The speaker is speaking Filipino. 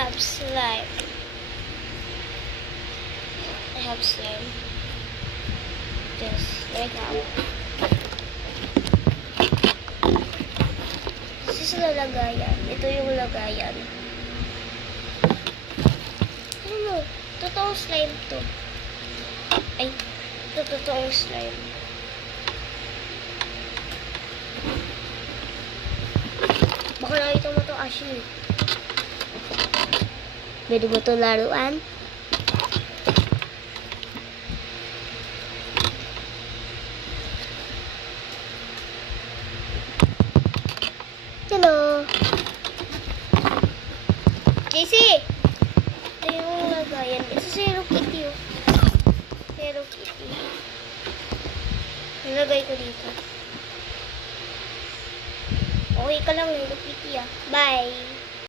have slime. I have slime. Just like now. This is the lagayan. Ito yung lagayan. Ano? Totoong slime to. Ay, ito totoong slime. Baka nakita mo to, Ashley. Pwede mo to laruan? Hello! JC! Ito yung lagayan. Ito si Hello Kitty. Oh. Hello Kitty. Nilagay ko dito. Okay ka lang, Hello Kitty. Bye!